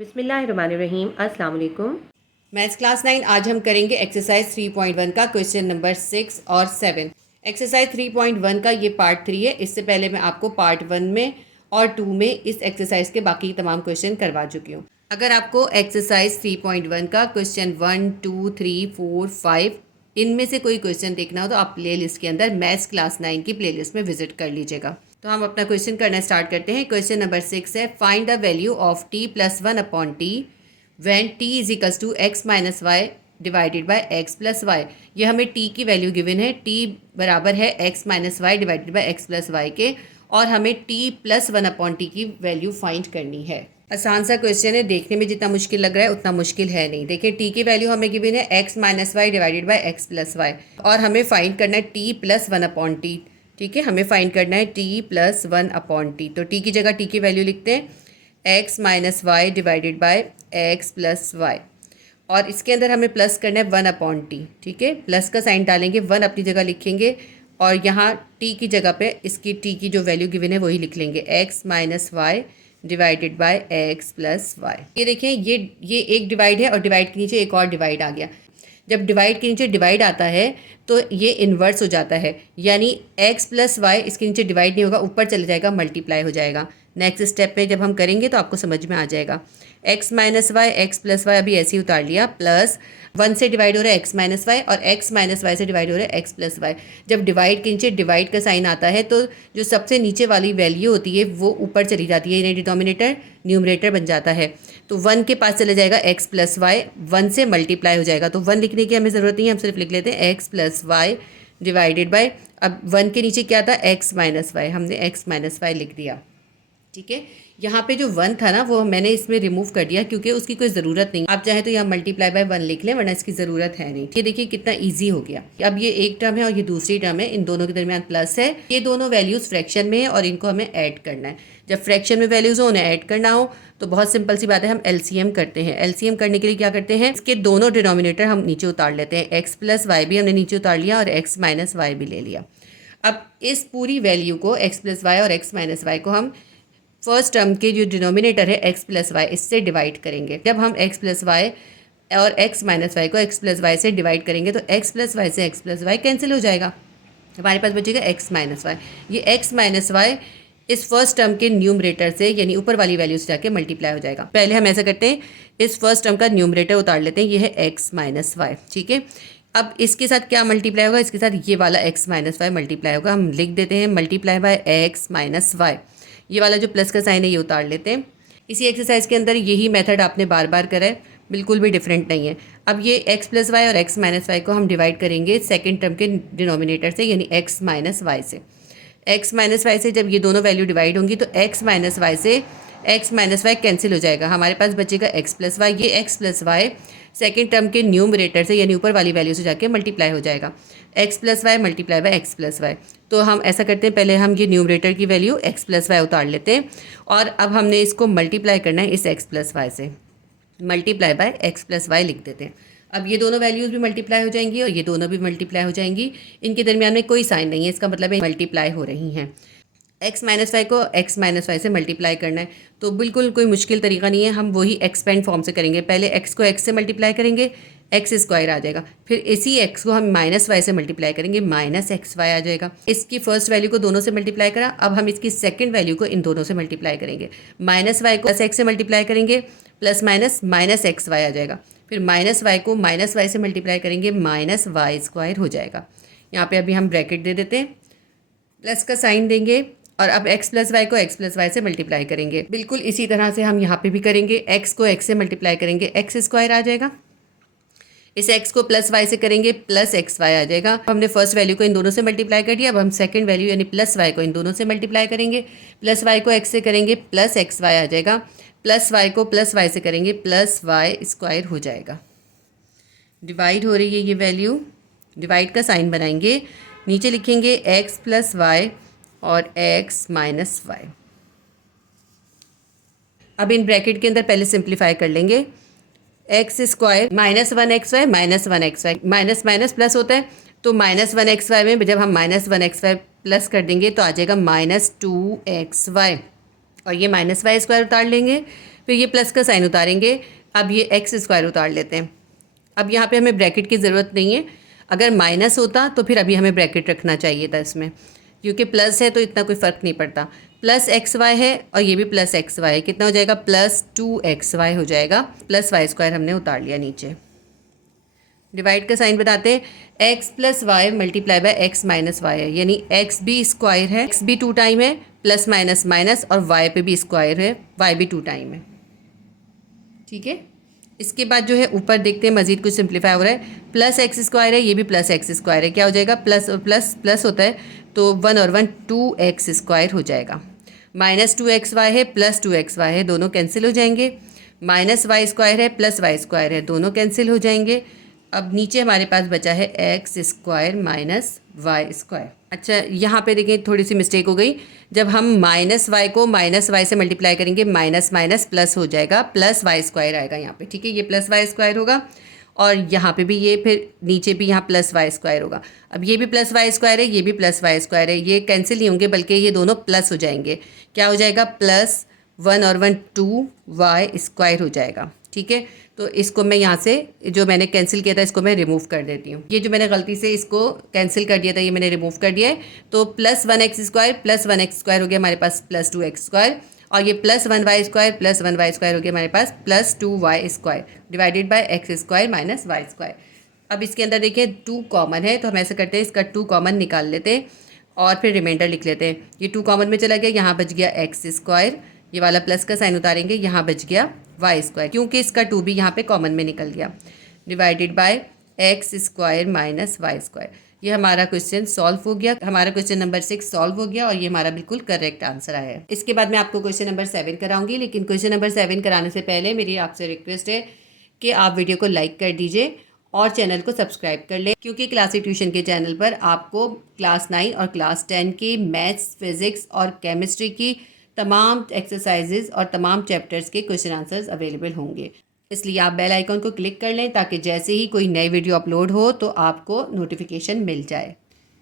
बिस्मिल्लाहिर्रहमानिर्रहीम। अस्सलाम वालेकुम। मैथ्स क्लास 9 आज हम करेंगे एक्सरसाइज 3.1 का क्वेश्चन नंबर 6 और 7। एक्सरसाइज 3.1 का ये पार्ट 3 है। इससे पहले मैं आपको पार्ट 1 में और 2 में इस एक्सरसाइज के बाकी तमाम क्वेश्चन करवा चुकी हूँ। अगर आपको एक्सरसाइज 3.1 का क्वेश्चन 1, 2, 3, 4, 5 इनमें से कोई क्वेश्चन देखना हो तो आप प्ले लिस्ट के अंदर मैथ्स क्लास 9 की प्ले लिस्ट में विजिट कर लीजिएगा। तो हम अपना क्वेश्चन करना स्टार्ट करते हैं। क्वेश्चन नंबर 6 है, find the value of t + 1 upon t when t is equals to x minus y divided by x plus y. ये हमें t की वैल्यू गिवन है, t बराबर है x minus y divided by x plus y के, और हमें t + 1 upon t की वैल्यू फाइंड करनी है। आसान सा क्वेश्चन है, देखने में जितना मुश्किल लग रहा है उतना मुश्किल है नहीं। देखिए t की वैल्यू हमें गिवन है x minus y divided by x plus y, और हमें फाइंड करना है t + 1 अपॉन टी। ठीक है, हमें फाइंड करना है t + 1 अपॉन टी। तो t की जगह t की वैल्यू लिखते हैं x minus y divided by x plus y, और इसके अंदर हमें प्लस करना है 1 अपॉन टी। ठीक है, प्लस का साइन डालेंगे, 1 अपनी जगह लिखेंगे, और यहाँ t की जगह पे इसकी t की जो वैल्यू गिवन है वही लिख लेंगे, x minus y divided by x plus y. ये देखें, ये एक डिवाइड है और डिवाइड के नीचे एक और डिवाइड आ गया। जब डिवाइड के नीचे डिवाइड आता है तो ये इन्वर्स हो जाता है, यानी x प्लस वाई इसके नीचे डिवाइड नहीं होगा, ऊपर चले जाएगा, मल्टीप्लाई हो जाएगा। नेक्स्ट स्टेप पे जब हम करेंगे तो आपको समझ में आ जाएगा। x minus y x plus y अभी ऐसे ही उतार लिया, प्लस 1 से डिवाइड हो रहा है x माइनस वाई, और x माइनस वाई से डिवाइड हो रहा है x प्लस वाई। जब डिवाइड के नीचे डिवाइड का साइन आता है तो जो सबसे नीचे वाली वैल्यू होती है वो ऊपर चली जाती है, यानी डिनोमिनेटर न्यूमरेटर बन जाता है। तो 1 के पास चले जाएगा x प्लस वाई, 1 से मल्टीप्लाई हो जाएगा। तो 1 लिखने की हमें ज़रूरत नहीं है, हम सिर्फ लिख लेते हैं x plus y divided by, अब 1 के नीचे क्या था, x माइनस वाई, हमने x माइनस वाई लिख दिया। ठीक है, यहाँ पे जो 1 था ना वो मैंने इसमें रिमूव कर दिया क्योंकि उसकी कोई ज़रूरत नहीं। आप चाहे तो यहाँ मल्टीप्लाई बाय 1 लिख लें, वरना इसकी ज़रूरत है नहीं। ये देखिए कितना इजी हो गया। अब ये एक टर्म है और ये दूसरी टर्म है, इन दोनों के दरमियान प्लस है। ये दोनों वैल्यूज़ फ्रैक्शन में है और इनको हमें ऐड करना है। जब फ्रैक्शन में वैल्यूज़ हो उन्हें ऐड करना हो तो बहुत सिंपल सी बात है, हम एलसीएम करते हैं। एलसीएम करने के लिए क्या करते हैं, इसके दोनों डिनोमिनेटर हम नीचे उतार लेते हैं। एक्स प्लस वाई भी हमने नीचे उतार लिया और एक्स माइनस वाई भी ले लिया। अब इस पूरी वैल्यू को एक्स प्लस वाई और एक्स माइनस वाई को हम फर्स्ट टर्म के जो डिनोमिनेटर है x प्लस वाई इससे डिवाइड करेंगे। जब हम x प्लस वाई और x माइनस वाई को x प्लस वाई से डिवाइड करेंगे तो x प्लस वाई से x प्लस वाई कैंसिल हो जाएगा, हमारे पास बचेगा x माइनस वाई। ये x माइनस वाई इस फर्स्ट टर्म के न्यूमरेटर से यानी ऊपर वाली वैल्यू से जाके मल्टीप्लाई हो जाएगा। पहले हम ऐसा करते हैं, इस फर्स्ट टर्म का न्यूमरेटर उतार लेते हैं, ये है x माइनस वाई। ठीक है, अब इसके साथ क्या मल्टीप्लाई होगा, इसके साथ ये वाला x माइनस वाई मल्टीप्लाई होगा। हम लिख देते हैं multiply by x minus y. ये वाला जो प्लस का साइन है ये उतार लेते हैं। इसी एक्सरसाइज के अंदर यही मेथड आपने बार बार करा है, बिल्कुल भी डिफरेंट नहीं है। अब ये x प्लस वाई और x माइनस वाई को हम डिवाइड करेंगे सेकंड टर्म के डिनोमिनेटर से, यानी x माइनस वाई से। x माइनस वाई से जब ये दोनों वैल्यू डिवाइड होंगी तो x माइनस वाई से x माइनस वाई कैंसिल हो जाएगा, हमारे पास बचेगा x प्लस वाई। ये x plus y second term के न्यूमरेटर से यानी ऊपर वाली वैल्यू से जाके मल्टीप्लाई हो जाएगा, x plus y multiply by x plus y. तो हम ऐसा करते हैं, पहले हम ये न्यूमरेटर की वैल्यू x प्लस वाई उतार लेते हैं, और अब हमने इसको मल्टीप्लाई करना है इस x प्लस वाई से, multiply by x plus y लिख देते हैं। अब ये दोनों वैल्यूज़ भी मल्टीप्लाई हो जाएंगी और ये दोनों भी मल्टीप्लाई हो जाएंगी, इनके दरमियान में कोई साइन नहीं है, इसका मतलब है मल्टीप्लाई हो रही हैं। x माइनस वाई को x माइनस वाई से मल्टीप्लाई करना है, तो बिल्कुल कोई मुश्किल तरीका नहीं है, हम वही एक्सपेंड फॉर्म से करेंगे। पहले x को x से मल्टीप्लाई करेंगे, एक्स स्क्वायर आ जाएगा, फिर इसी x को हम माइनस वाई से मल्टीप्लाई करेंगे, माइनस एक्स वाई आ जाएगा। इसकी फर्स्ट वैल्यू को दोनों से मल्टीप्लाई करा, अब हम इसकी सेकंड वैल्यू को इन दोनों से मल्टीप्लाई करेंगे। माइनस वाई को प्लस एक्स से मल्टीप्लाई करेंगे, plus minus minus X Y आ जाएगा, फिर माइनस वाई को माइनस वाई से मल्टीप्लाई करेंगे, माइनस वाई स्क्वायर हो जाएगा। यहाँ पे अभी हम ब्रैकेट दे देते हैं, प्लस का साइन देंगे, और अब x प्लस वाई को x प्लस वाई से मल्टीप्लाई करेंगे। बिल्कुल इसी तरह से हम यहाँ पे भी करेंगे, x को x से मल्टीप्लाई करेंगे, एक्स स्क्वायर आ जाएगा। इस x को प्लस वाई से करेंगे, प्लस एक्स वाई आ जाएगा। हमने फर्स्ट वैल्यू को इन दोनों से मल्टीप्लाई कर दिया, अब हम सेकंड वैल्यू यानी प्लस वाई को इन दोनों से मल्टीप्लाई करेंगे। प्लस वाई को x से करेंगे, प्लस एक्स वाई आ जाएगा। प्लस वाई को प्लस वाई से करेंगे, प्लस वाई स्क्वायर हो जाएगा। डिवाइड हो रही है ये वैल्यू, डिवाइड का साइन बनाएंगे, नीचे लिखेंगे x प्लस वाई और x माइनस वाई। अब इन ब्रैकेट के अंदर पहले सिंप्लीफाई कर लेंगे, x square minus 1xy minus 1xy, minus minus plus होता है, तो माइनस 1xy में जब हम माइनस 1xy प्लस कर देंगे तो आ जाएगा -2xy, और ये माइनस वाई स्क्वायर उतार लेंगे, फिर ये प्लस का साइन उतारेंगे। अब ये एक्स स्क्वायर उतार लेते हैं। अब यहाँ पे हमें ब्रैकेट की ज़रूरत नहीं है। अगर माइनस होता तो फिर अभी हमें ब्रैकेट रखना चाहिए था इसमें, क्योंकि प्लस है तो इतना कोई फ़र्क नहीं पड़ता। प्लस एक्स वाई है और ये भी प्लस एक्स वाई है, कितना हो जाएगा प्लस 2xy हो जाएगा। प्लस वाई स्क्वायर हमने उतार लिया नीचे। डिवाइड का साइन बताते हैं। X plus y multiply by x minus y है, यानी एक्स भी स्क्वायर है, एक्स भी 2 टाइम है, प्लस माइनस माइनस, और वाई पे भी स्क्वायर है, वाई भी 2 टाइम है। ठीक है, इसके बाद जो है ऊपर देखते हैं मजीद कुछ सिंप्लीफाई हो रहा है। प्लस एक्स स्क्वायर है, ये भी प्लस एक्स स्क्वायर है, क्या हो जाएगा प्लस और प्लस प्लस होता है तो 1 और 1 2x स्क्वायर हो जाएगा। माइनस 2xy है, प्लस 2xy है, दोनों कैंसिल हो जाएंगे। माइनस वाई स्क्वायर है, प्लस वाई स्क्वायर है, दोनों कैंसिल हो जाएंगे। अब नीचे हमारे पास बचा है x square minus Y square. अच्छा, यहाँ पे देखिए थोड़ी सी मिस्टेक हो गई। जब हम माइनस वाई को माइनस वाई से मल्टीप्लाई करेंगे, माइनस माइनस प्लस हो जाएगा, प्लस वाई स्क्वायर आएगा यहाँ पे। ठीक है, ये प्लस वाई स्क्वायर होगा और यहाँ पे भी ये, फिर नीचे भी यहाँ प्लस वाई स्क्वायर होगा। अब ये भी प्लस वाई स्क्वायर है, ये भी प्लस वाई स्क्वायर है, ये कैंसिल नहीं होंगे बल्कि ये दोनों प्लस हो जाएंगे। क्या हो जाएगा प्लस 1 और 1 2y स्क्वायर हो जाएगा। ठीक है, तो इसको मैं यहाँ से जो मैंने कैंसिल किया था इसको मैं रिमूव कर देती हूँ। ये जो मैंने गलती से इसको कैंसिल कर दिया था ये मैंने रिमूव कर दिया है। तो plus 1x square plus 1x square हो गया हमारे पास प्लस 2x स्क्वायर, और ये plus 1y square plus 1y square हो गया हमारे पास plus 2y square divided by x square minus Y square. अब इसके अंदर देखिए 2 कॉमन है, तो हम ऐसे करते हैं इसका 2 कॉमन निकाल लेते हैं और फिर रिमाइंडर लिख लेते हैं। ये 2 कॉमन में चला गया, यहाँ बच गया एक्स स्क्वायर, ये वाला प्लस का साइन उतारेंगे, यहाँ बच गया वाई स्क्वायर, क्योंकि इसका 2 भी यहाँ पे कॉमन में निकल गया, divided by x square minus Y square. ये हमारा क्वेश्चन सॉल्व हो गया, हमारा क्वेश्चन नंबर 6 सॉल्व हो गया और ये हमारा बिल्कुल करेक्ट आंसर आया है। इसके बाद मैं आपको क्वेश्चन नंबर 7 कराऊंगी, लेकिन क्वेश्चन नंबर 7 कराने से पहले मेरी आपसे रिक्वेस्ट है कि आप वीडियो को लाइक कर दीजिए और चैनल को सब्सक्राइब कर लें, क्योंकि क्लासिक ट्यूशन के चैनल पर आपको क्लास 9 और क्लास 10 की मैथ्स, फिज़िक्स और केमिस्ट्री की तमाम एक्सरसाइजेज और तमाम चैप्टर्स के क्वेश्चन आंसर्स अवेलेबल होंगे। इसलिए आप बेल आइकॉन को क्लिक कर लें ताकि जैसे ही कोई नई वीडियो अपलोड हो तो आपको नोटिफिकेशन मिल जाए।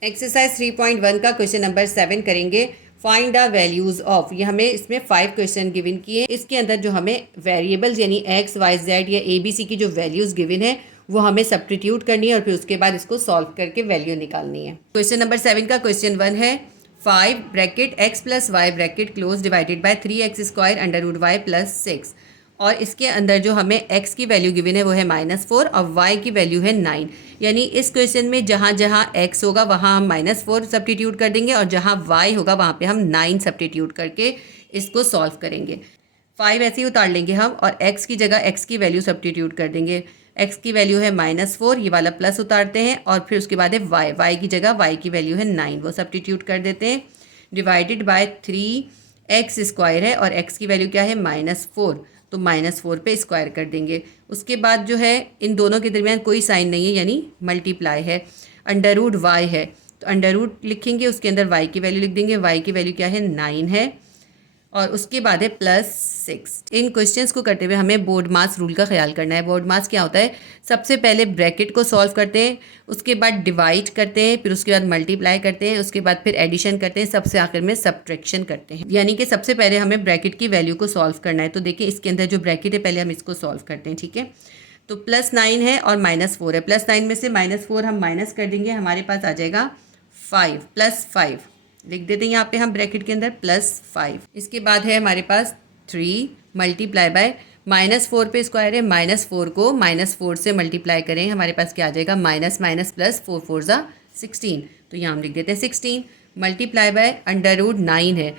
एक्सरसाइज 3.1 का क्वेश्चन नंबर 7 करेंगे। फाइंड द वैल्यूज़ ऑफ, ये हमें इसमें 5 क्वेश्चन गिवन किए हैं। इसके अंदर जो हमें वेरिएबल्स यानी एक्स वाई जेड या ABC की जो वैल्यूज़ गिवन है वो हमें सब्स्टिट्यूट करनी है और फिर उसके बाद इसको सॉल्व करके वैल्यू निकालनी है। क्वेश्चन नंबर 7 का क्वेश्चन 1 है 5 bracket x plus y bracket close divided by 3x square under root y plus 6, और इसके अंदर जो हमें x की वैल्यू गिवन है वो है -4 और y की वैल्यू है 9। यानी इस क्वेश्चन में जहाँ जहाँ x होगा वहाँ हम -4 सब्स्टिट्यूट कर देंगे और जहाँ y होगा वहाँ पे हम 9 सब्स्टिट्यूट करके इसको सॉल्व करेंगे। 5 ऐसे ही उतार लेंगे हम और x की जगह x की वैल्यू सब्स्टिट्यूट कर देंगे। x की वैल्यू है -4, ये वाला प्लस उतारते हैं और फिर उसके बाद है y की जगह y की वैल्यू है 9, वो सब्स्टिट्यूट कर देते हैं। डिवाइडेड बाय 3x स्क्वायर है और x की वैल्यू क्या है -4, तो -4 पे स्क्वायर कर देंगे। उसके बाद जो है इन दोनों के दरमियान कोई साइन नहीं है यानी मल्टीप्लाई है। अंडर रूट वाई है तो अंडर रूट लिखेंगे, उसके अंदर y की वैल्यू लिख देंगे, y की वैल्यू क्या है 9 है और उसके बाद है +6। इन क्वेश्चंस को करते हुए हमें बोर्ड मास रूल का ख्याल करना है। बोर्ड मास क्या होता है, सबसे पहले ब्रैकेट को सॉल्व करते हैं, उसके बाद डिवाइड करते हैं, फिर उसके बाद मल्टीप्लाई करते हैं, उसके बाद फिर एडिशन करते हैं, सबसे आखिर में सब्ट्रैक्शन करते हैं। यानी कि सबसे पहले हमें ब्रैकेट की वैल्यू को सॉल्व करना है। तो देखिए इसके अंदर जो ब्रैकेट है पहले हम इसको सॉल्व करते हैं। ठीक है, तो +9 है और -4 है। +9 में से -4 हम माइनस कर देंगे, हमारे पास आ जाएगा 5 +5 लिख देते हैं यहाँ पे हम ब्रैकेट के अंदर +5। इसके बाद है हमारे पास 3 मल्टीप्लाई बाय -4 पे स्क्वायर है, -4 को -4 से मल्टीप्लाई करें, हमारे पास क्या आ जाएगा माइनस माइनस प्लस 4 4 ज़ा 16, तो यहाँ हम लिख देते हैं 16 मल्टीप्लाई बाय अंडर रूट 9 है।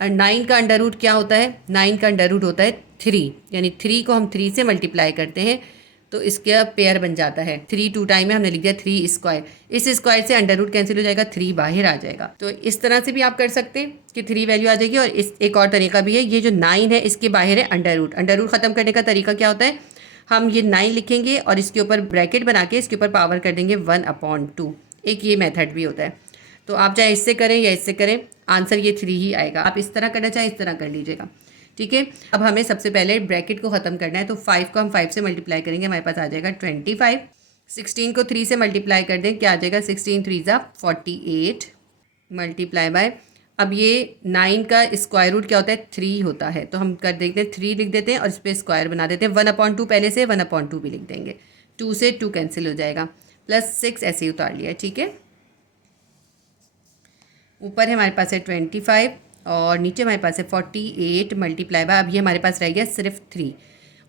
9 का अंडर रूट क्या होता है, 9 का अंडर रूट होता है 3, यानी 3 को हम 3 से मल्टीप्लाई करते हैं तो इसका पेयर बन जाता है 3 2 टाइम में हमने लिख दिया 3 स्क्वायर। इस स्क्वायर से अंडर रूट कैंसिल हो जाएगा, 3 बाहर आ जाएगा। तो इस तरह से भी आप कर सकते हैं कि 3 वैल्यू आ जाएगी। और इस एक और तरीका भी है, ये जो 9 है इसके बाहर है अंडर रूट। अंडर रूट ख़त्म करने का तरीका क्या होता है, हम ये 9 लिखेंगे और इसके ऊपर ब्रैकेट बना के इसके ऊपर पावर कर देंगे 1/2। एक ये मेथड भी होता है। तो आप चाहे इससे करें या इससे करें, आंसर ये 3 ही आएगा। आप इस तरह करना चाहे इस तरह कर लीजिएगा। ठीक है, अब हमें सबसे पहले ब्रैकेट को ख़त्म करना है। तो 5 को हम 5 से मल्टीप्लाई करेंगे, हमारे पास आ जाएगा 25। 16 को 3 से मल्टीप्लाई कर दें, क्या आ जाएगा 16 3 ज़ा 48 मल्टीप्लाई बाय अब ये 9 का स्क्वायर रूट क्या होता है, 3 होता है, तो हम कर देते हैं 3 लिख देते हैं और इस पर स्क्वायर बना देते हैं। 1/2 पहले से 1/2 भी लिख देंगे, 2 से 2 कैंसिल हो जाएगा, +6 ऐसे ही उतार लिया। ठीक है, ऊपर है हमारे पास है 25 और नीचे हमारे पास है 48 मल्टीप्लाई बाय, अब ये हमारे पास रह गया सिर्फ 3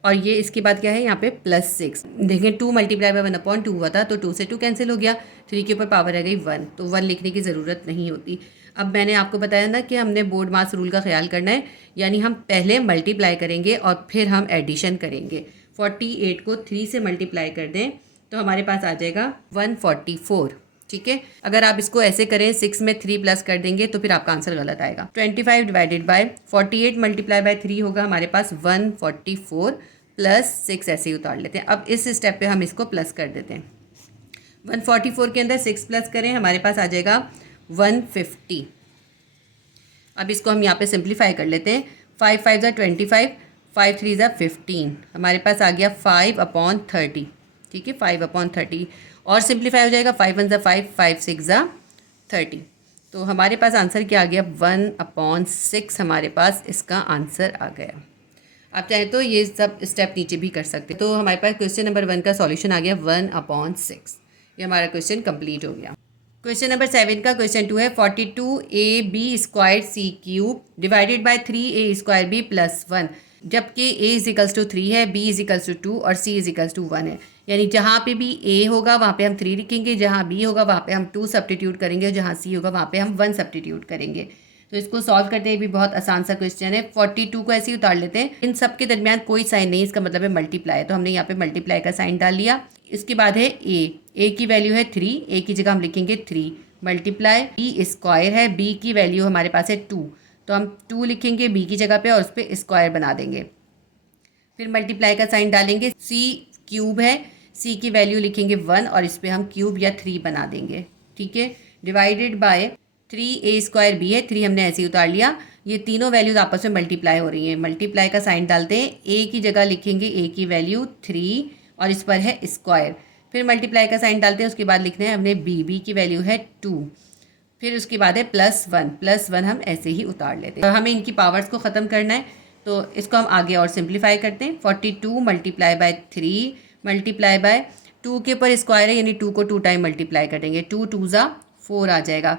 और ये इसके बाद क्या है यहाँ पे +6। देखें 2 मल्टीप्लाई बाय 1/2 हुआ था, तो 2 से 2 कैंसिल हो गया, 3 के ऊपर पावर रह गई 1, तो 1 लिखने की ज़रूरत नहीं होती। अब मैंने आपको बताया ना कि हमने बोर्ड मास रूल का ख्याल करना है, यानी हम पहले मल्टीप्लाई करेंगे और फिर हम एडिशन करेंगे। 48 को 3 से मल्टीप्लाई कर दें तो हमारे पास आ जाएगा 144। ठीक है, अगर आप इसको ऐसे करें 6 में 3 प्लस कर देंगे तो फिर आपका आंसर गलत आएगा। 25 डिवाइडेड बाय 48 मल्टीप्लाई बाय 3 होगा हमारे पास 144 +6 ऐसे ही उतार लेते हैं। अब इस स्टेप पे हम इसको प्लस कर देते हैं। 144 के अंदर 6 प्लस करें, हमारे पास आ जाएगा 150। अब इसको हम यहाँ पे सिंप्लीफाई कर लेते हैं। 5 5 ज़ा 25, 5 3 ज़ा 15, हमारे पास आ गया 5/30। ठीक है, 5/30 और सिंप्लीफाई हो जाएगा। 5 1 ज़ा 5, 5 6 ज़ा 30, तो हमारे पास आंसर क्या आ गया, 1/6 हमारे पास इसका आंसर आ गया। आप चाहे तो ये सब स्टेप नीचे भी कर सकते हैं। तो हमारे पास क्वेश्चन नंबर 1 का सॉल्यूशन आ गया 1/6। ये हमारा क्वेश्चन कंप्लीट हो गया। क्वेश्चन नंबर 7 का क्वेश्चन 2 है 42ab² c³ divided by 3a² b + 1, जबकि a = 3 है, b = 2 और c = 1 है। यानी जहाँ पे भी a होगा वहाँ पे हम 3 लिखेंगे, जहाँ b होगा वहाँ पे हम 2 सब्स्टिट्यूट करेंगे और जहाँ c होगा वहाँ पे हम 1 सब्स्टिट्यूट करेंगे। तो इसको सॉल्व करते हैं, भी बहुत आसान सा क्वेश्चन है। 42 को ऐसे ही उतार लेते हैं, इन सब के दरमियान कोई साइन नहीं, इसका मतलब है मल्टीप्लाई, तो हमने यहाँ पे मल्टीप्लाई का साइन डाल लिया। इसके बाद है a की वैल्यू है 3, a की जगह हम लिखेंगे 3 मल्टीप्लाई b² है, b की वैल्यू हमारे पास है 2, तो हम 2 लिखेंगे b की जगह पे और उस पर स्क्वायर बना देंगे। फिर मल्टीप्लाई का साइन डालेंगे, c³ है, c की वैल्यू लिखेंगे 1 और इस पर हम क्यूब या 3 बना देंगे। ठीक है, डिवाइडेड बाय 3a² b है, 3 हमने ऐसे ही उतार लिया। ये तीनों वैल्यूज आपस में मल्टीप्लाई हो रही हैं, मल्टीप्लाई का साइन डालते हैं, a की जगह लिखेंगे a की वैल्यू 3 और इस पर है स्क्वायर। फिर मल्टीप्लाई का साइन डालते हैं, उसके बाद लिखना है हमने b की वैल्यू है 2, फिर उसके बाद है +1 हम ऐसे ही उतार लेते हैं। हमें इनकी पावर्स को ख़त्म करना है, तो इसको हम आगे और सिंप्लीफाई करते हैं। 42 मल्टीप्लाई बाय 3 मल्टीप्लाई बाय 2 के ऊपर स्क्वायर है, यानी 2 को 2 टाइम मल्टीप्लाई कर देंगे, 2 2 ज़ा 4 आ जाएगा,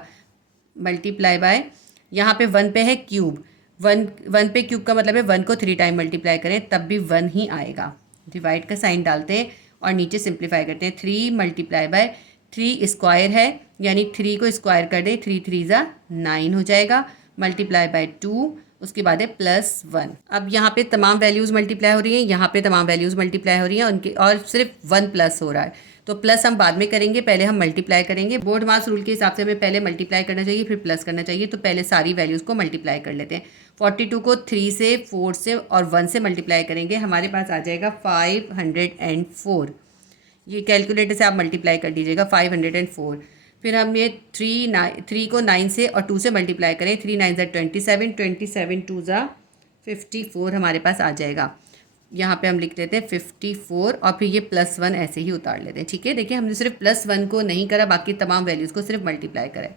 मल्टीप्लाई बाय यहाँ पे 1 पे है क्यूब, 1 पे क्यूब का मतलब है 1 को 3 टाइम मल्टीप्लाई करें तब भी 1 ही आएगा। डिवाइड का साइन डालते हैं और नीचे सिंप्लीफाई करते हैं। 3 मल्टीप्लाई बाय 3 स्क्वायर है, यानी 3 को स्क्वायर कर दें, 3 3 ज़ा 9 हो जाएगा, मल्टीप्लाई बाय 2, उसके बाद है +1। अब यहाँ पे तमाम वैल्यूज़ मल्टीप्लाई हो रही हैं, यहाँ पे तमाम वैल्यूज़ मल्टीप्लाई हो रही हैं उनके, और सिर्फ 1 प्लस हो रहा है, तो प्लस हम बाद में करेंगे, पहले हम मल्टीप्लाई करेंगे। बोर्ड मास रूल के हिसाब से हमें पहले मल्टीप्लाई करना चाहिए फिर प्लस करना चाहिए, तो पहले सारी वैल्यूज़ को मल्टीप्लाई कर लेते हैं। 42 को 3 से 4 से और 1 से मल्टीप्लाई करेंगे, हमारे पास आ जाएगा 504। ये कैलकुलेटर से आप मल्टीप्लाई कर दीजिएगा 504। फिर हम ये 3 को 9 से और 2 से मल्टीप्लाई करें, 3 9 ज़ा 27, 27 2 ज़ा 54 हमारे पास आ जाएगा। यहाँ पे हम लिख लेते हैं 54 और फिर ये +1 ऐसे ही उतार लेते हैं। ठीक है, देखिए हमने सिर्फ +1 को नहीं करा, बाकी तमाम वैल्यूज़ को सिर्फ मल्टीप्लाई करा है।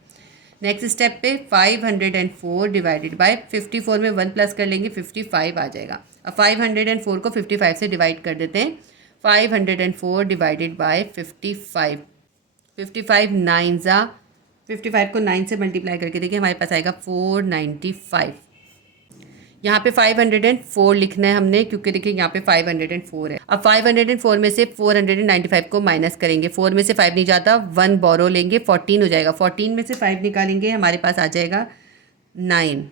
नेक्स्ट स्टेप पे 504 डिवाइडेड बाय 54 में 1 प्लस कर लेंगे, 55 आ जाएगा। अब 504 को 55 से डिवाइड कर देते हैं। 504 डिवाइडेड बाय 55, 55 9 ज़ा 55 को 9 से मल्टीप्लाई करके देखिए हमारे पास आएगा 495। यहाँ पे 504 लिखना है हमने, क्योंकि देखिए यहाँ पे 504 है। अब 504 में से 495 को माइनस करेंगे, 4 में से 5 नहीं जाता, 1 बोरो लेंगे, 14 हो जाएगा। 14 में से 5 निकालेंगे, हमारे पास आ जाएगा 9।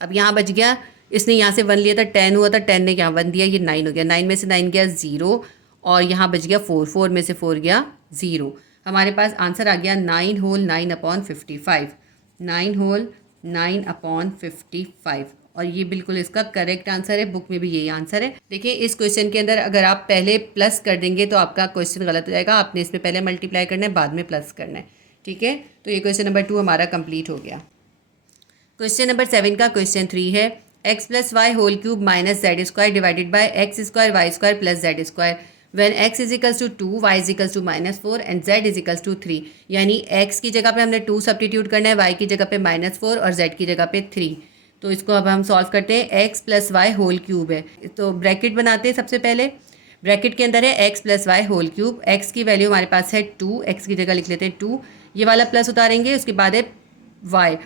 अब यहाँ बच गया, इसने यहाँ से 1 लिया था, 10 हुआ था, 10 ने यहाँ 1 दिया, ये 9 हो गया। 9 में से 9 गया 0 और यहाँ बच गया 4, 4 में से 4 गया 0। हमारे पास आंसर आ गया 9 होल 9/55, 9 होल 9/55, और ये बिल्कुल इसका करेक्ट आंसर है। बुक में भी यही आंसर है। देखिए इस क्वेश्चन के अंदर अगर आप पहले प्लस कर देंगे तो आपका क्वेश्चन गलत हो जाएगा, आपने इसमें पहले मल्टीप्लाई करना है बाद में प्लस करना है। ठीक है, तो ये क्वेश्चन नंबर 2 हमारा कंप्लीट हो गया। क्वेश्चन नंबर 7 का क्वेश्चन 3 है x + y whole cube minus z² divided by x² y² + z²। When x is equals to 2, y is equals to -4 and z is equals to 3। यानी x की जगह पे हमने 2 सब्स्टिट्यूट करना है, y की जगह पे -4 और z की जगह पे 3। तो इसको अब हम सॉल्व करते हैं। x plus y whole cube है, तो ब्रैकेट बनाते हैं। सबसे पहले ब्रैकेट के अंदर है x plus y whole cube. x की वैल्यू हमारे पास है 2, x की जगह लिख लेते हैं 2, ये वाला प्लस उतारेंगे। उसके बाद है y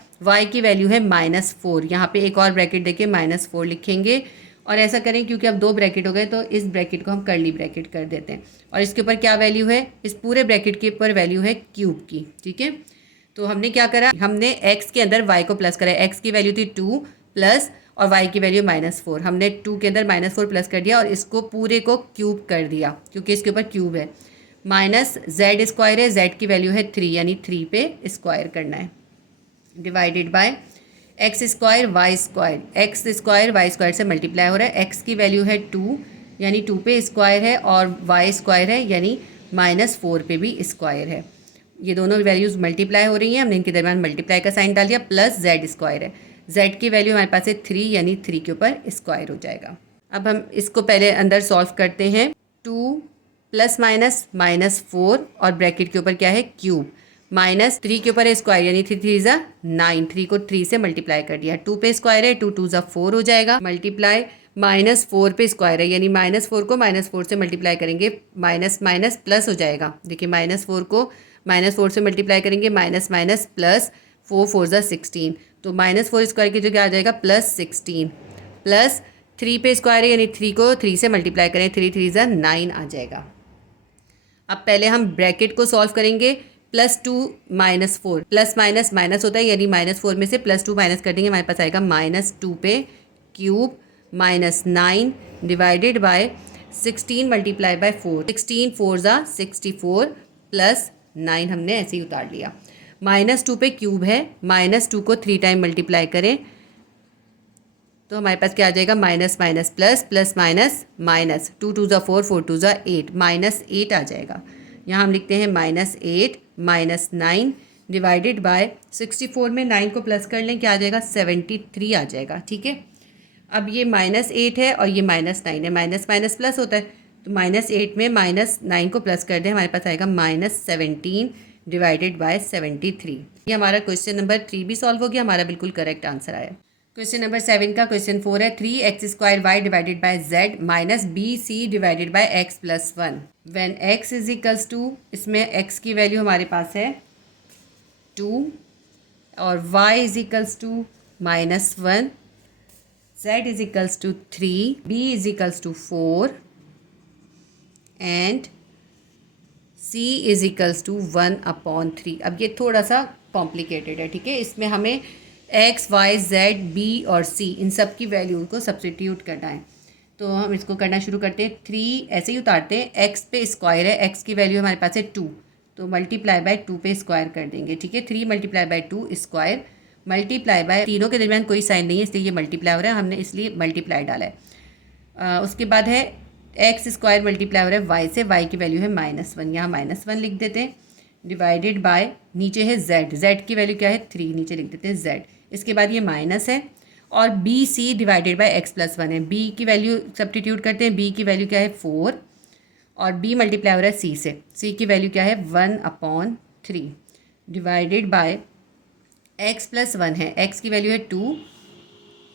की वैल्यू है -4, यहाँ पे एक और ब्रैकेट देके -4 लिखेंगे। और ऐसा करें क्योंकि अब 2 ब्रैकेट हो गए तो इस ब्रैकेट को हम कर्ली ब्रैकेट कर देते हैं। और इसके ऊपर क्या वैल्यू है, इस पूरे ब्रैकेट के ऊपर वैल्यू है क्यूब की। ठीक है, तो हमने क्या करा, हमने x के अंदर y को प्लस करा। x की वैल्यू थी 2 प्लस और y की वैल्यू -4, हमने 2 के अंदर -4 प्लस कर दिया और इसको पूरे को क्यूब कर दिया क्योंकि इसके ऊपर क्यूब है। माइनस z स्क्वायर है, z की वैल्यू है 3 यानी 3 पे स्क्वायर करना है, divided by x square y square. X square y square से मल्टीप्लाई हो रहा है। एक्स की वैल्यू है 2 यानी 2 पे स्क्वायर है और वाई स्क्वायर है यानी -4 पे भी स्क्वायर है। ये दोनों वैल्यूज़ मल्टीप्लाई हो रही हैं, हमने इनके दरमियान मल्टीप्लाई का साइन डाल दिया। प्लस जेड स्क्वायर है, जेड की वैल्यू हमारे पास है 3 यानी 3 के ऊपर स्क्वायर हो जाएगा। अब हम इसको पहले अंदर सॉल्व करते हैं। 2 प्लस माइनस -4 और ब्रैकेट के ऊपर क्या है क्यूब, -3 के ऊपर है स्क्वायर यानी 3 3 ज़ा 9, 3 को 3 से मल्टीप्लाई कर दिया। 2 पे स्क्वायर है, 2 2 ज़ा 4 हो जाएगा। मल्टीप्लाई -4 पे स्क्वायर है यानी -4 को -4 से मल्टीप्लाई करेंगे, माइनस माइनस प्लस हो जाएगा। देखिए -4 को -4 से मल्टीप्लाई करेंगे, माइनस माइनस प्लस, 4 4 ज़ा 16, तो -4 स्क्वायर की जगह आ जाएगा +16 प्लस 3 पे स्क्वायर है यानी 3 को 3 से मल्टीप्लाई करें, 3 3 ज़ा 9 आ जाएगा। अब पहले हम ब्रैकेट को सॉल्व करेंगे। +2 -4, प्लस माइनस माइनस होता है यानी -4 में से +2 माइनस कर देंगे, हमारे पास आएगा -2 पे cube -9 divided by 16 multiply by 4, 16 4 ज़ा 64 प्लस 9 हमने ऐसे ही उतार लिया। -2 पे क्यूब है, -2 को 3 टाइम मल्टीप्लाई करें तो हमारे पास क्या आ जाएगा, minus minus plus, plus minus minus, 2 2 ज़ा 4, 4 2 ज़ा 8, -8 आ जाएगा। यहाँ हम लिखते हैं -8 -9 डिवाइडेड बाय 64 में 9 को प्लस कर लें, क्या आ जाएगा 73 आ जाएगा। ठीक है, अब ये -8 है और ये -9 है, माइनस माइनस प्लस होता है, तो -8 में -9 को प्लस कर दें, हमारे पास आएगा -17 डिवाइडेड बाय 73। ये हमारा क्वेश्चन नंबर 3 भी सॉल्व हो गया, हमारा बिल्कुल करेक्ट आंसर आया। क्वेश्चन नंबर 7 का क्वेश्चन 4 है, 3x² y divided by z minus bc divided by x plus 1 when x is equals to, इसमें x की वैल्यू हमारे पास है 2 और y is equals to -1, z is equals to 3, b is equals to 4 and c is equals to 1/3। अब ये थोड़ा सा कॉम्प्लिकेटेड है, ठीक है, इसमें हमें x, y, z, b और c इन सब की वैल्यू को सब्स्टिट्यूट करना है। तो हम इसको करना शुरू करते हैं। 3 ऐसे ही उतारते हैं, x पे स्क्वायर है, x की वैल्यू हमारे पास है 2, तो मल्टीप्लाई बाय 2 पे स्क्वायर कर देंगे। ठीक है, 3 multiply by 2 square multiply by, तीनों के दरमियान कोई साइन नहीं है इसलिए ये मल्टीप्लाई हो रहा है, हमने इसलिए मल्टीप्लाई डाला है। उसके बाद है एक्स स्क्वायर मल्टीप्लाई हो रहा है वाई से, वाई की वैल्यू है -1, यहाँ -1 लिख देते हैं डिवाइडेड बाय, नीचे है z, z की वैल्यू क्या है 3, नीचे लिख देते हैं z। इसके बाद ये माइनस है और b c divided by x plus 1 है, b की वैल्यू सब्स्टिट्यूट करते हैं, b की वैल्यू क्या है 4 और b मल्टीप्लाई हो रहा है c से, c की वैल्यू क्या है 1/3 डिवाइडेड बाय x प्लस 1 है, x की वैल्यू है 2,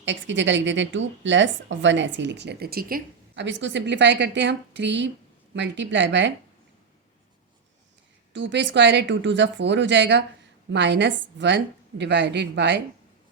x की जगह लिख देते हैं 2 प्लस 1 ऐसे ही लिख लेते हैं। ठीक है, अब इसको सिंप्लीफाई करते हैं हम, 3 मल्टीप्लाई बाय 2 पे स्क्वायर है, 2 2 ज़ा 4 हो जाएगा, -1 डिवाइडेड बाय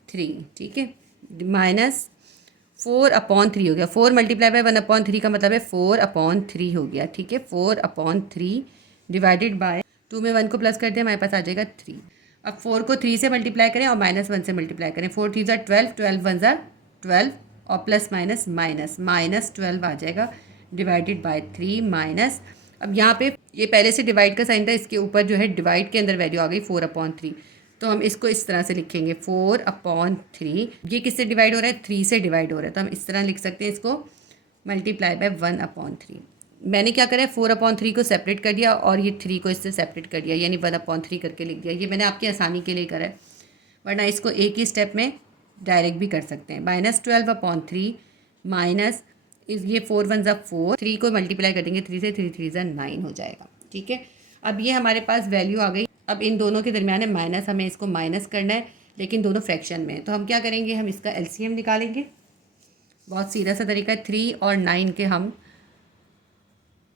3। ठीक है, -4/3 हो गया, 4 मल्टीप्लाई बाय 1/3 का मतलब है 4/3 हो गया। ठीक है, 4/3 डिवाइडेड बाय 2 में 1 को प्लस कर दें, हमारे पास आ जाएगा 3। अब 4 को 3 से मल्टीप्लाई करें और -1 से मल्टीप्लाई करें, 4 3 ज़ा 12, 12 1 ज़ा 12 और प्लस माइनस माइनस -12 आ जाएगा डिवाइडेड बाय 3 माइनस, अब यहाँ पे ये पहले से डिवाइड का साइन था, इसके ऊपर जो है डिवाइड के अंदर वैल्यू आ गई 4/3, तो हम इसको इस तरह से लिखेंगे 4/3। ये किससे डिवाइड हो रहा है, 3 से डिवाइड हो रहा है, तो हम इस तरह लिख सकते हैं इसको, मल्टीप्लाई बाय 1/3। मैंने क्या करा है 4/3 को सेपरेट कर दिया और ये 3 को इससे सेपरेट कर दिया यानी 1/3 करके लिख दिया। ये मैंने आपकी आसानी के लिए करा है, वरना इसको एक ही स्टेप में डायरेक्ट भी कर सकते हैं। -12/3 माइनस ये 4 1 ज़ा 4, 3 को मल्टीप्लाई कर देंगे 3 से, 3 3 ज़ा 9 हो जाएगा। ठीक है, अब ये हमारे पास वैल्यू आ गई। अब इन दोनों के दरमियान है माइनस, हमें इसको माइनस करना है, लेकिन दोनों फ्रैक्शन में। तो हम क्या करेंगे, हम इसका एलसीएम निकालेंगे। बहुत सीधा सा तरीका है। 3 और 9 के हम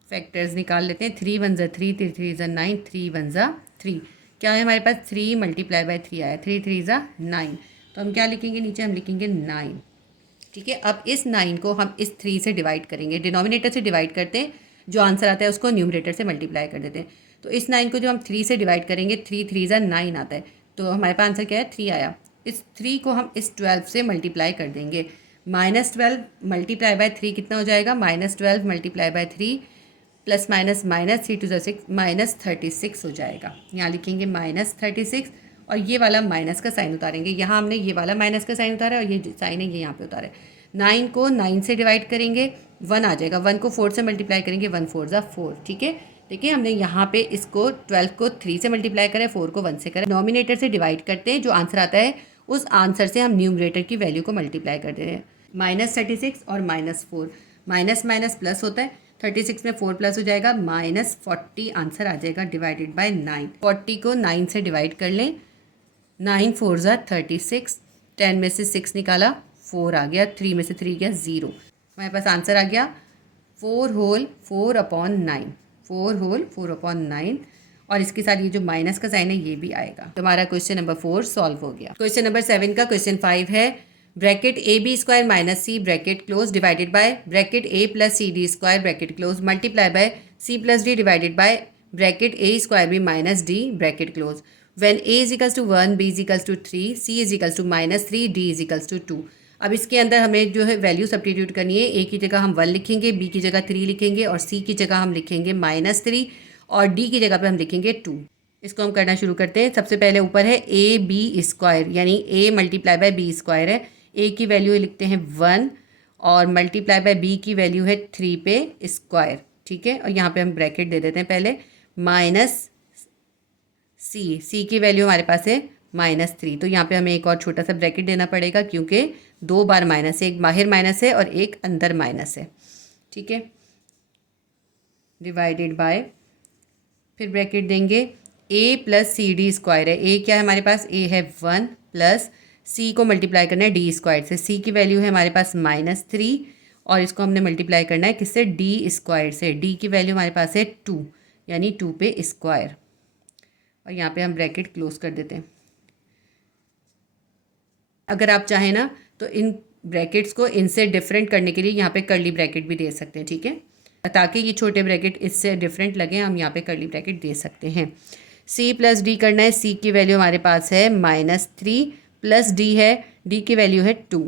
फैक्टर्स निकाल लेते हैं। 3 1 ज़ा 3, 3 3 ज़ा 9, 3 1 ज़ा 3। क्या है हमारे पास, 3 मल्टीप्लाई बाय 3 आया, 3 3 ज़ा 9। तो हम क्या लिखेंगे, नीचे हम लिखेंगे 9। ठीक है, अब इस 9 को हम इस 3 से डिवाइड करेंगे। डिनोमिनेटर से डिवाइड करते हैं, जो आंसर आता है उसको न्यूमरेटर से मल्टीप्लाई कर देते हैं। तो इस 9 को जो हम 3 से डिवाइड करेंगे, 3 3 ज़ा 9 आता है, तो हमारे पास आंसर क्या है, 3 आया। इस 3 को हम इस 12 से मल्टीप्लाई कर देंगे। -12 मल्टीप्लाई बाय 3 कितना हो जाएगा, -12 multiply by 3 plus minus minus 3 2 ज़ा 6, -36 हो जाएगा। यहाँ लिखेंगे -36 और ये वाला माइनस का साइन उतारेंगे। यहाँ हमने ये वाला माइनस का साइन उतारा और ये साइन है ये यहाँ पे उतारा है। 9 को 9 से डिवाइड करेंगे, 1 आ जाएगा। 1 को 4 से मल्टीप्लाई करेंगे, 1 4 ज़ा 4। ठीक है, देखिए हमने यहाँ पे इसको 12 को 3 से मल्टीप्लाई करें, 4 को 1 से करें। डिनोमिनेटर से डिवाइड करते हैं, जो आंसर आता है उस आंसर से हम न्यूमरेटर की वैल्यू को मल्टीप्लाई कर दे रहे हैं। -36 और -4, माइनस माइनस प्लस होता है। 36 में 4 प्लस हो जाएगा, -40 आंसर आ जाएगा, डिवाइडेड बाय 9। 40 को 9 से डिवाइड कर लें, 9 4 ज़ा 36, 10 में से 6 निकाला, 4 आ गया, 3 में से 3 गया 0। हमारे पास आंसर आ गया 4 होल 4/9, 4 होल 4/9। और इसके साथ ये जो माइनस का साइन है ये भी आएगा। तो हमारा क्वेश्चन नंबर 4 सॉल्व हो गया। क्वेश्चन नंबर 7 का क्वेश्चन 5 है, bracket AB² minus C bracket close divided bye bracket A plus CD² bracket close multiply by C plus D divided by bracket A² B minus D bracket close. When A is equals to 1, B is equals to 3, C is equals to -3, D is equals to 2। अब इसके अंदर हमें जो है value substitute करनी है। A की जगह हम 1 लिखेंगे, B की जगह 3 लिखेंगे और C की जगह हम लिखेंगे -3 और D की जगह पे हम लिखेंगे 2। इसको हम करना शुरू करते हैं। सबसे पहले ऊपर है AB² यानी A मल्टीप्लाई बाय B² है। A की वैल्यू लिखते हैं 1 और मल्टीप्लाई बाय B की वैल्यू है 3 पे स्क्वायर। ठीक है, और यहाँ पे हम ब्रैकेट दे देते हैं पहले, -C की वैल्यू हमारे पास है -3। तो यहाँ पे हमें एक और छोटा सा ब्रैकेट देना पड़ेगा, क्योंकि 2 बार माइनस है, एक बाहर माइनस है और एक अंदर माइनस है। ठीक है, डिवाइडेड बाय, फिर ब्रैकेट देंगे A प्लस CD² है। A क्या है हमारे पास, A है 1 प्लस C को मल्टीप्लाई करना है D² से। C की वैल्यू है हमारे पास -3 और इसको हमने मल्टीप्लाई करना है किससे, D² से। D की वैल्यू हमारे पास है 2 यानी 2 पे स्क्वायर और यहाँ पे हम ब्रैकेट क्लोज कर देते हैं। अगर आप चाहें ना तो इन ब्रैकेट्स को इनसे डिफरेंट करने के लिए यहाँ पे कर्ली ब्रैकेट भी दे सकते हैं। ठीक है, ताकि ये छोटे ब्रैकेट इससे डिफरेंट लगे, हम यहाँ पे कर्ली ब्रैकेट दे सकते हैं। C प्लस D करना है। C की वैल्यू हमारे पास है -3 प्लस D है, D की वैल्यू है 2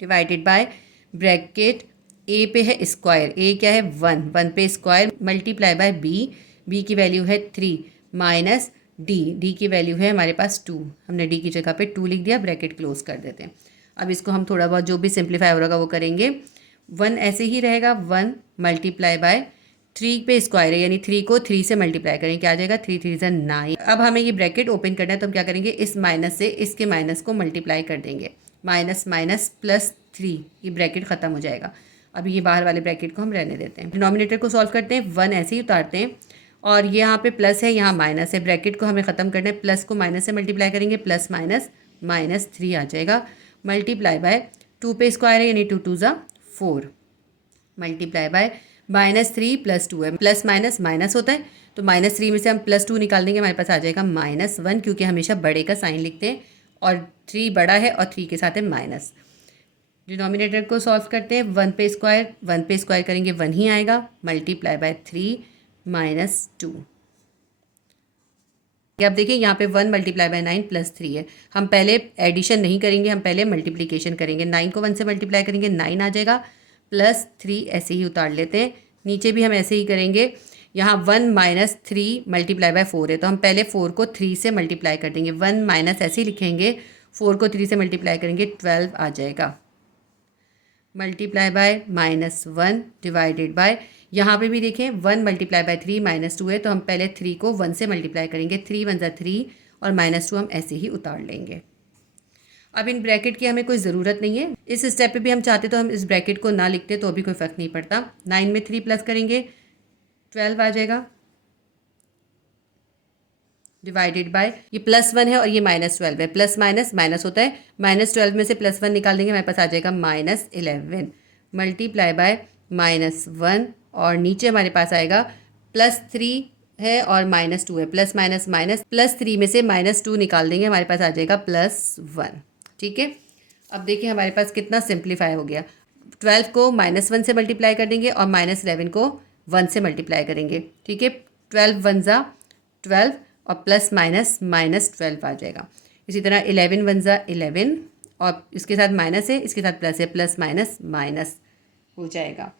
डिवाइडेड बाय ब्रैकेट A पे है स्क्वायर, A क्या है 1, 1 पे स्क्वायर मल्टीप्लाई बाय B की वैल्यू है 3 माइनस D की वैल्यू है हमारे पास 2। हमने D की जगह पे 2 लिख दिया, ब्रैकेट क्लोज कर देते हैं। अब इसको हम थोड़ा बहुत जो भी सिंप्लीफाई हो रहा वो करेंगे। 1 ऐसे ही रहेगा, 1 मल्टीप्लाई बाय 3 पे स्क्वायर है यानी 3 को 3 से मल्टीप्लाई करें, क्या आ जाएगा, 3 3 ज़ा 9। अब हमें ये ब्रैकेट ओपन करना है, तो हम क्या करेंगे, इस माइनस से इसके माइनस को मल्टीप्लाई कर देंगे, माइनस माइनस +3, ये ब्रैकेट ख़त्म हो जाएगा। अब ये बाहर वाले ब्रैकेट को हम रहने देते हैं। डिनोमिनेटर को सॉल्व करते हैं, 1 ऐसे ही उतारते हैं और ये यहाँ पे प्लस है, यहाँ माइनस है। ब्रैकेट को हमें ख़त्म करना है, प्लस को माइनस से मल्टीप्लाई करेंगे, प्लस माइनस -3 आ जाएगा, मल्टीप्लाई बाय 2 पे स्क्वायर है यानी 2 2 ज़ा 4 मल्टीप्लाई बाय -3 + 2 है, प्लस माइनस माइनस होता है तो -3 में से हम +2 निकाल देंगे, हमारे पास आ जाएगा -1, क्योंकि हमेशा बड़े का साइन लिखते हैं और 3 बड़ा है और 3 के साथ है माइनस। डिनोमिनेटर को सॉल्व करते हैं, 1 पे स्क्वायर करेंगे 1 ही आएगा, मल्टीप्लाई बाय 3 -2। अब देखिए यहाँ पे 1 मल्टीप्लाई बाय 9 +3 है। हम पहले एडिशन नहीं करेंगे, हम पहले मल्टीप्लिकेशन करेंगे। 9 को 1 से मल्टीप्लाई करेंगे 9 आ जाएगा, +3 ऐसे ही उतार लेते हैं। नीचे भी हम ऐसे ही करेंगे। यहाँ 1 - 3 मल्टीप्लाई बाय 4 है, तो हम पहले 4 को 3 से मल्टीप्लाई कर देंगे। 1 माइनस ऐसे ही लिखेंगे, 4 को 3 से मल्टीप्लाई करेंगे 12 आ जाएगा, मल्टीप्लाई बाय -1 डिवाइडेड बाय, यहाँ पे भी देखें 1 मल्टीप्लाई बाय 3 -2 है, तो हम पहले 3 को 1 से मल्टीप्लाई करेंगे, 3 1 ज़ा 3 और -2 हम ऐसे ही उतार लेंगे। अब इन ब्रैकेट की हमें कोई ज़रूरत नहीं है। इस स्टेप पे भी हम चाहते तो हम इस ब्रैकेट को ना लिखते तो भी कोई फ़र्क नहीं पड़ता। 9 में 3 प्लस करेंगे 12 आ जाएगा, डिवाइडेड बाय ये +1 है और ये -12 है। प्लस माइनस माइनस होता है, -12 में से +1 निकाल देंगे, हमारे पास आ जाएगा -11 मल्टीप्लाई बाय -1 और नीचे हमारे पास आएगा +3 है और -2 है। प्लस माइनस माइनस, +3 में से -2 निकाल देंगे, हमारे पास आ जाएगा +1। ठीक है, अब देखिए हमारे पास कितना सिंप्लीफाई हो गया। 12 को -1 से मल्टीप्लाई कर देंगे और -11 को 1 से मल्टीप्लाई करेंगे। ठीक है, 12 वन ज़ा 12 और प्लस माइनस -12 आ जाएगा। इसी तरह 11 वन ज़ा 11 और इसके साथ माइनस है, इसके साथ प्लस है, प्लस माइनस माइनस हो जाएगा।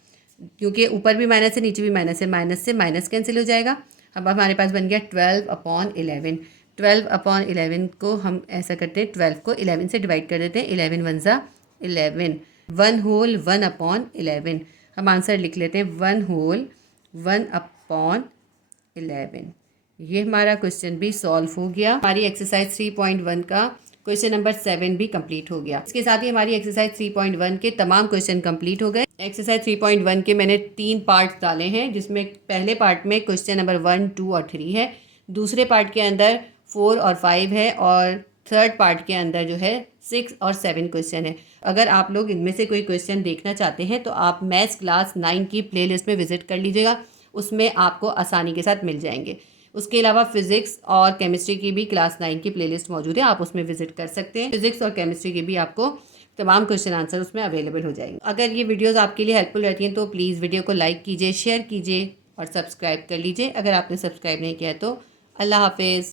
क्योंकि ऊपर भी माइनस है नीचे भी माइनस है, माइनस से माइनस कैंसिल हो जाएगा। अब हमारे पास बन गया 12/11। 12/11 को हम ऐसा करते हैं, 12 को 11 से डिवाइड कर देते हैं। 11 वन ज़ा 11, 1 होल 1/11। हम आंसर लिख लेते हैं 1 होल 1/11। ये हमारा क्वेश्चन भी सॉल्व हो गया। हमारी एक्सरसाइज 3.1 का क्वेश्चन नंबर 7 भी कंप्लीट हो गया। इसके साथ ही हमारी एक्सरसाइज 3.1 के तमाम क्वेश्चन कंप्लीट हो गए। एक्सरसाइज 3.1 के मैंने 3 पार्ट डाले हैं, जिसमें पहले पार्ट में क्वेश्चन नंबर 1, 2 और 3 है। दूसरे पार्ट के अंदर 4 और 5 है और थर्ड पार्ट के अंदर जो है 6 और 7 क्वेश्चन है। अगर आप लोग इनमें से कोई क्वेश्चन देखना चाहते हैं तो आप मैथ्स क्लास 9 की प्लेलिस्ट में विजिट कर लीजिएगा, उसमें आपको आसानी के साथ मिल जाएंगे। उसके अलावा फिजिक्स और केमिस्ट्री की भी क्लास 9 की प्लेलिस्ट मौजूद है, आप उसमें विजिट कर सकते हैं। फिजिक्स और केमिस्ट्री की भी आपको तमाम क्वेश्चन आंसर उसमें अवेलेबल हो जाएंगे। अगर ये वीडियोस आपके लिए हेल्पफुल रहती हैं तो प्लीज़ वीडियो को लाइक कीजिए, शेयर कीजिए और सब्सक्राइब कर लीजिए अगर आपने सब्सक्राइब नहीं किया है तो। अल्लाह हाफिज़।